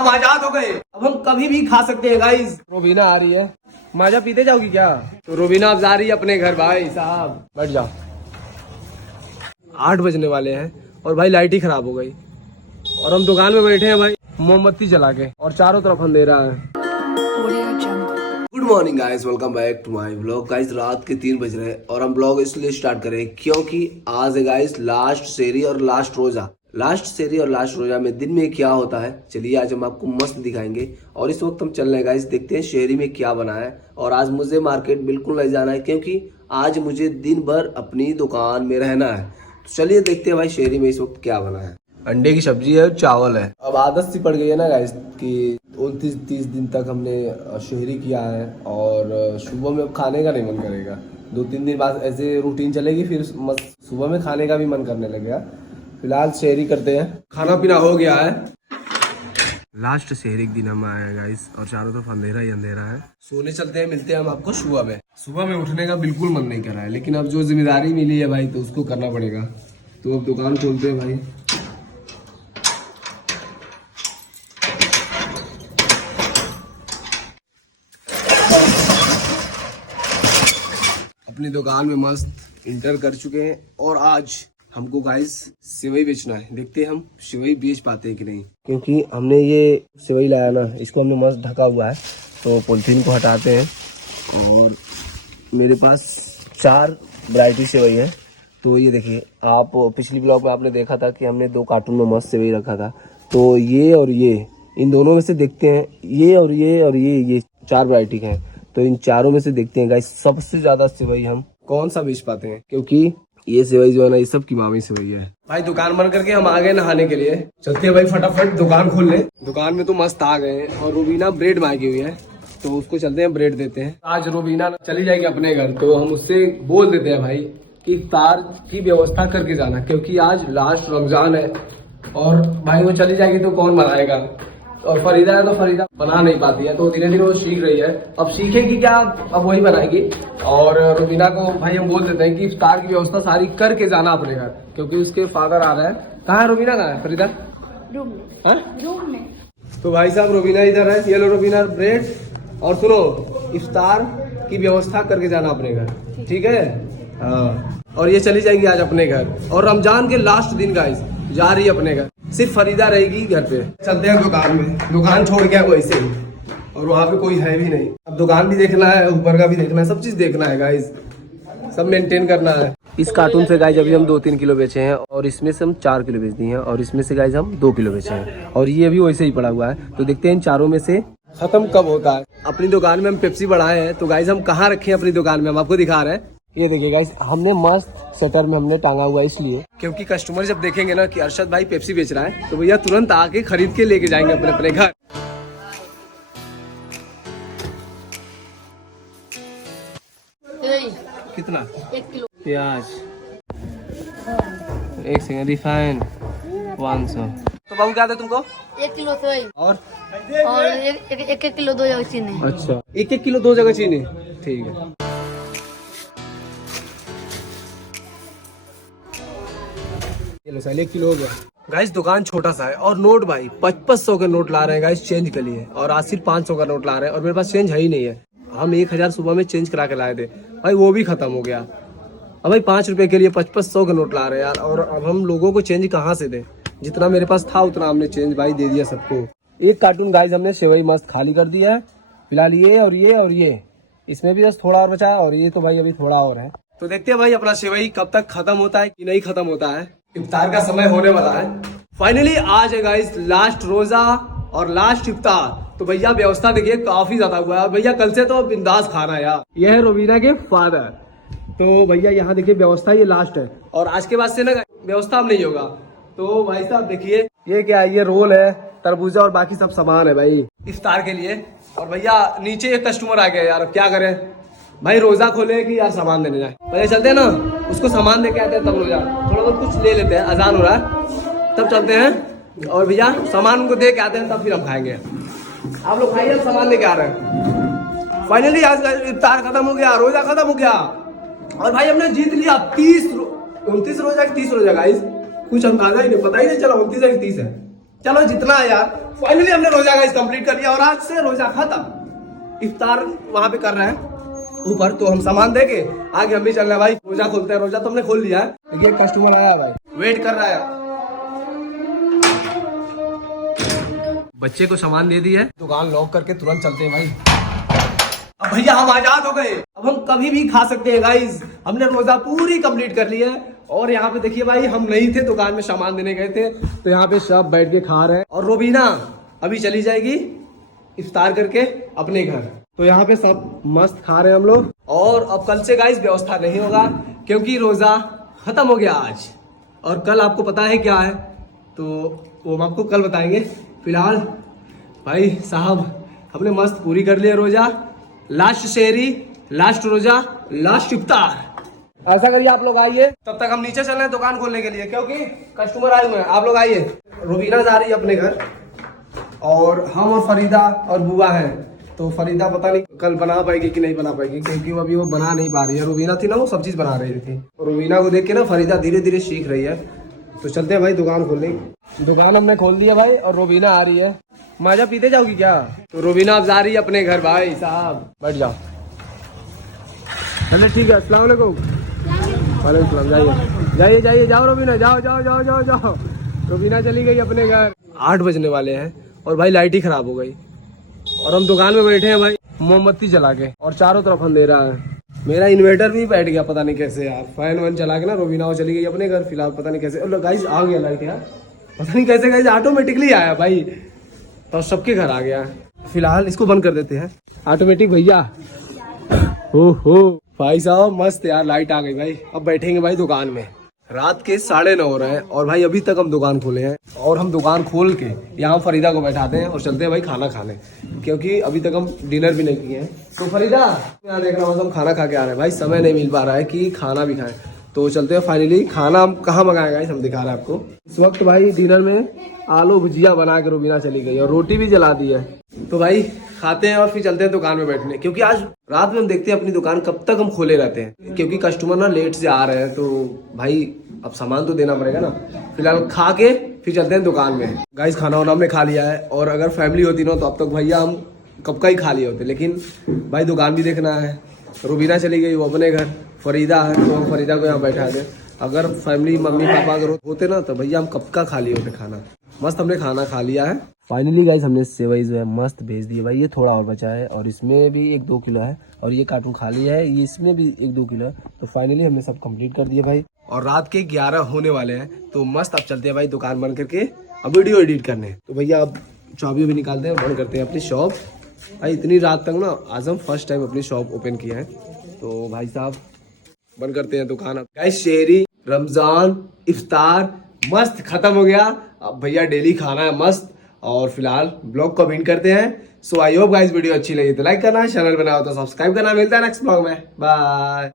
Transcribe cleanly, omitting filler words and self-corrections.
हम आजाद हो गए, अब हम कभी भी खा सकते हैं गाइस। रोबीना आ रही है, माजा पीते जाओगी क्या? तो रोबीना अब जा रही है अपने घर। भाई साहब बैठ जाओ। 8 बजने वाले हैं और भाई लाइट ही खराब हो गई और हम दुकान में बैठे हैं भाई मोमबत्ती जला के और चारों तरफ अंधेरा है। Good morning guys, welcome back to my vlog. Guys रात के 3 बज रहे हैं और हम ब्लॉग इसलिए स्टार्ट करें क्योंकि आज है गाइस लास्ट सेरी और लास्ट रोजा। लास्ट सेरी और लास्ट रोजा में दिन में क्या होता है, चलिए आज हम आपको मस्त दिखाएंगे। और इस वक्त हम चल रहे हैं गाइस, देखते हैं शहरी में क्या बना है। और आज मुझे मार्केट बिल्कुल नहीं जाना है क्योंकि आज मुझे दिन भर अपनी दुकान में रहना है। तो चलिए देखते हैं भाई शहरी में इस वक्त क्या बना है। अंडे की सब्जी है, चावल है। अब आदत सी पड़ गई है ना गाइस कि 29-30 दिन तक हमने शहरी किया है और सुबह में अब खाने का नहीं मन करेगा। 2-3 दिन बाद ऐसे रूटीन चलेगी, फिर सुबह में खाने का भी मन करने लगेगा। फिलहाल शहरी करते हैं, खाना पीना हो गया है। लास्ट शहरी के दिन हम आए हैं गाइस और चारों तरफ अंधेरा ही अंधेरा है। सोने चलते हैं, मिलते हैं हम आपको सुबह में। सुबह में उठने का बिल्कुल मन नहीं कर रहा है, लेकिन अब जो जिम्मेदारी मिली है भाई तो उसको करना पड़ेगा। तो अब दुकान खोलते हैं भाई। अपनी दुकान में मस्त इंटर कर चुके हैं और आज हमको गाइस सेवई बेचना है। देखते हैं हम सेवई बेच पाते हैं कि नहीं, क्योंकि हमने ये सेवई लाया ना, इसको हमने मस्त ढका हुआ है। तो पॉलिथीन को हटाते हैं और मेरे पास 4 वैरायटी सेवई है। तो ये देखिए, आप पिछली ब्लॉग में आपने देखा था कि हमने 2 कार्टून में मस्त सेवई रखा था। तो ये और ये, इन दोनों में से देखते हैं, ये और ये 4 वैरायटी हैं। तो इन चारों में से देखते हैं गाइस सबसे ज्यादा सेवई हम कौन सा बेच पाते हैं, क्योंकि ये सेवई जो है ना, ये सब की मामी सेवई है। भाई दुकान बंद करके हम आ गए नहाने के लिए। चलते हैं भाई फटाफट दुकान खोल ले। दुकान में तो मस्त आ गए हैं और रूबीना ब्रेड मांगी हुई है, तो उसको चलते हैं ब्रेड देते हैं। आज रूबीना चली जाएगी अपने घर, तो हम उससे बोल देते हैं भाई कि इफ्तार की व्यवस्था करके जाना, क्योंकि आज लास्ट रमजान है। और भाई वो चली जाएगी तो कौन बनाएगा। और फरीदा है तो फरीदा बना नहीं पाती है, तो धीरे धीरे वो सीख रही है। अब सीखेगी क्या, अब वही बनाएगी। और रुबीना को भाई हम बोल देते हैं कि इफ्तार की व्यवस्था सारी करके जाना अपने घर, क्योंकि उसके फादर आ रहे हैं। कहाँ है रुबीना, कहाँ है फरीदा? रूम में। तो भाई साहब रुबीना इधर है, ये लो रुबीना ब्रेड। और सुनो, इफ्तार की व्यवस्था करके जाना अपने घर, ठीक है? हाँ, और ये चली जाएगी आज अपने घर। और रमजान के लास्ट दिन गाइस जा रही है अपने घर, सिर्फ फरीदा रहेगी घर पे। चलते हैं दुकान में, दुकान छोड़ के वैसे ही, और वहाँ पे कोई है भी नहीं। अब दुकान भी देखना है, ऊपर का भी देखना है, सब चीज देखना है गाइस, सब मेंटेन करना है। इस कार्टून से गाइस अभी हम 2-3 किलो बेचे हैं और इसमें से हम 4 किलो बेच दिए हैं और इसमें से गाइस हम 2 किलो बेचे हैं और ये अभी वैसे ही पड़ा हुआ है। तो देखते हैं इन चारों में से खत्म कब होता है। अपनी दुकान में हम पेप्सी बढ़ाए हैं, तो गाइस हम कहाँ रखे हैं अपनी दुकान में, हम आपको दिखा रहे हैं। ये देखिए गाइस, हमने मस्त शटर में हमने टांगा हुआ है, इसलिए क्योंकि कस्टमर जब देखेंगे ना कि अरशद भाई पेप्सी बेच रहा है, तो भैया तुरंत आके खरीद के लेके जाएंगे अपने अपने घर। कितना? 1 किलो प्याज, 1 सेकंड, रिफाइन 500। तो बाबू क्या था तुमको? 1 किलो सेवई और 1 किलो 2 जगह चीनी। अच्छा, 1 किलो 2 जगह चीनी, ठीक है। ये लो, 1 किलो हो गया। गाइस दुकान छोटा सा है और नोट भाई 5500 के नोट ला रहे हैं गाइस चेंज के लिए, और आज सिर्फ 500 का नोट ला रहे हैं और मेरे पास चेंज है ही नहीं है। हम 1000 सुबह में चेंज करा के लाए थे भाई, वो भी खत्म हो गया। अब भाई 5 रुपए के लिए 5500 के नोट ला रहे हैं यार, और अब हम लोगों को चेंज कहाँ से दें? जितना मेरे पास था उतना हमने चेंज भाई दे दिया सबको। 1 कार्टून गाइस हमने सेवई मस्त खाली कर दिया है। फिलहाल ये और ये, इसमें भी बस थोड़ा और बचा है, और ये तो भाई अभी थोड़ा और है। तो देखते हैं भाई अपना सेवई कब तक खत्म होता है कि नहीं खत्म होता है। इफ्तार का समय होने वाला है। फाइनली आज है गाइस लास्ट रोजा और लास्ट इफ्तार। तो भैया व्यवस्था देखिए काफी ज्यादा हुआ है भैया, कल से तो बिंदास खाना है यार। यह है रुबीना के फादर। तो भैया यहाँ देखिए व्यवस्था ये लास्ट है, और आज के बाद से ना व्यवस्था अब नहीं होगा। तो भाई साहब देखिए ये क्या है, ये रोल है, तरबूजा और बाकी सब सामान है भाई इफ्तार के लिए। और भैया नीचे एक कस्टमर आ गया यार, अब क्या करें भाई, रोजा खोले कि यार सामान देने जाए। पहले चलते हैं ना, उसको सामान दे के आते हैं तब रोजा, थोड़ा बहुत कुछ ले लेते हैं, अजान हो रहा है तब चलते हैं। और भैया सामान उनको दे के आते हैं, तब फिर हम खाएंगे। आप लोग खाइए, हम सामान लेके आ रहे हैं। फाइनली आज इफ्तार खत्म हो गया, रोजा खत्म हो गया, और भाई हमने जीत लिया 29 रोजा कि 30 रोजा गाइस, कुछ अंदाजा ही नहीं, पता ही नहीं चला 29 है कि 30 है। चलो जितना है यार, फाइनली हमने रोजा गाइस कंप्लीट कर लिया और आज से रोजा खत्म। इफ्तार वहां पे कर रहे हैं ऊपर, तो हम सामान देके आगे हम भी चल रहे हैं भाई। रोजा खोलते हैं, रोजा तो हमने खोल लिया है। देखिए कस्टमर आया भाई, वेट कर रहा है। बच्चे को सामान दे दी है, दुकान लॉक करके तुरंत चलते हैं भाई। अब भैया हम आजाद हो गए, अब हम कभी भी खा सकते हैं गाइस। हमने रोजा पूरी कंप्लीट कर ली है और यहाँ पे देखिए भाई, हम नहीं थे दुकान में, सामान देने गए थे, तो यहाँ पे सब बैठ के खा रहे हैं। और रोबीना अभी चली जाएगी इफ्तार करके अपने घर, तो यहाँ पे सब मस्त खा रहे हैं हम लोग। और अब कल से गाइस व्यवस्था नहीं होगा क्योंकि रोजा खत्म हो गया आज, और कल आपको पता है क्या है, तो वो हम आपको कल बताएंगे। फिलहाल भाई साहब हमने मस्त पूरी कर लिया रोजा, लास्ट शहरी, लास्ट रोजा, लास्ट इफ्तार। ऐसा करिए आप लोग आइए, तब तक हम नीचे चल रहे हैं दुकान खोलने के लिए क्योंकि कस्टमर आए हुए हैं। आप लोग आइए, रुबीना जा रही है अपने घर और हम और फरीदा और बुआ हैं। तो फरीदा पता नहीं कल बना पाएगी कि नहीं बना पाएगी, क्योंकि वो अभी वो बना नहीं पा रही है। रुबीना थी ना, वो सब चीज बना रही थी। रुबीना को देख के ना फरीदा धीरे धीरे सीख रही है। तो चलते हैं भाई दुकान खोलने। दुकान हमने खोल दिया भाई और रुबीना आ रही है। माजा पीते जाओगी क्या? तो रुबीना अब जा रही है अपने घर भाई साहब। बैठ जाओ। चलो ठीक है, अस्सलाम वालेकुम। वालेकुम सलाम। जाइए जाइए जाइए, जाओ रुबीना, जाओ जाओ जाओ जाओ जाओ। रुबीना चली गई अपने घर। 8 बजने वाले हैं और भाई लाइट ही खराब हो गई और हम दुकान में बैठे हैं भाई मोमबत्ती जला के, और चारों तरफ अंधेरा है। मेरा इन्वर्टर भी बैठ गया पता नहीं कैसे यार, फैन वैन चला के ना। रुबीना वो चली गई अपने घर फिलहाल, पता नहीं कैसे। गाइस आ गया लाइट यार, पता नहीं कैसे गाइस ऑटोमेटिकली आया भाई, तो सबके घर आ गया। फिलहाल इसको बंद कर देते हैं ऑटोमेटिक भैया। हो भाई साहब मस्त यार, लाइट आ गई भाई। अब बैठेंगे भाई दुकान में। रात के 9:30 हो रहे हैं और भाई अभी तक हम दुकान खोले हैं, और हम दुकान खोल के यहाँ फरीदा को बैठाते हैं और चलते हैं भाई खाना खाने, क्योंकि अभी तक हम डिनर भी नहीं किए हैं। तो फरीदा यहाँ देख रहा हूँ, हम खाना खा के आ रहे हैं भाई, समय नहीं मिल पा रहा है कि खाना भी खाएं। तो चलते हैं फाइनली। खाना हम कहाँ मंगाएगा हम दिखा रहे हैं आपको। इस वक्त भाई डिनर में आलू भुजिया बना के रुबीना चली गई और रोटी भी जला दी है। तो भाई खाते हैं और फिर चलते हैं दुकान में बैठने, क्योंकि आज रात में हम देखते हैं अपनी दुकान कब तक हम खोले रहते हैं, क्योंकि कस्टमर ना लेट से आ रहे हैं। तो भाई अब सामान तो देना पड़ेगा ना। फिलहाल खा के फिर चलते हैं दुकान में। गाइस खाना वाना हमने खा लिया है, और अगर फैमिली होती ना तो अब तक भैया हम कब का ही खा लिए होते, लेकिन भाई दुकान भी देखना है। रुबीना चली गई वो अपने घर, फरीदा है तो हम फरीदा को यहाँ बैठा दें। अगर फैमिली मम्मी पापा अगर होते ना तो भैया हम कब का खा लिए होते खाना। मस्त हमने खाना खा लिया है फाइनली गाइस। हमने सेवई जो है मस्त भेज दी है भाई। ये थोड़ा और बचा है और इसमें भी 1-2 किलो है, और ये कार्टून खा लिया है, ये इसमें भी 1-2 किलो है। तो फाइनली हमने सब कंप्लीट कर दिया भाई, और रात के 11 होने वाले हैं। तो मस्त अब चलते हैं भाई दुकान बंद करके अब वीडियो एडिट करने। तो भैया अब चाबी भी निकालते हैं, बंद करते हैं अपनी शॉप। भाई इतनी रात तक ना आज हम फर्स्ट टाइम अपनी शॉप ओपन किया है, तो भाई साहब बंद करते हैं दुकान। अब गाइस शहरी रमजान इफ्तार मस्त खत्म हो गया। अब भैया डेली खाना है मस्त, और फिलहाल ब्लॉग को एंड करते हैं। सो आई होप गाइस वीडियो अच्छी लगी तो लाइक करना, चैनल बनाओ तो सब्सक्राइब करना। मिलता है नेक्स्ट ब्लॉग में, बाय।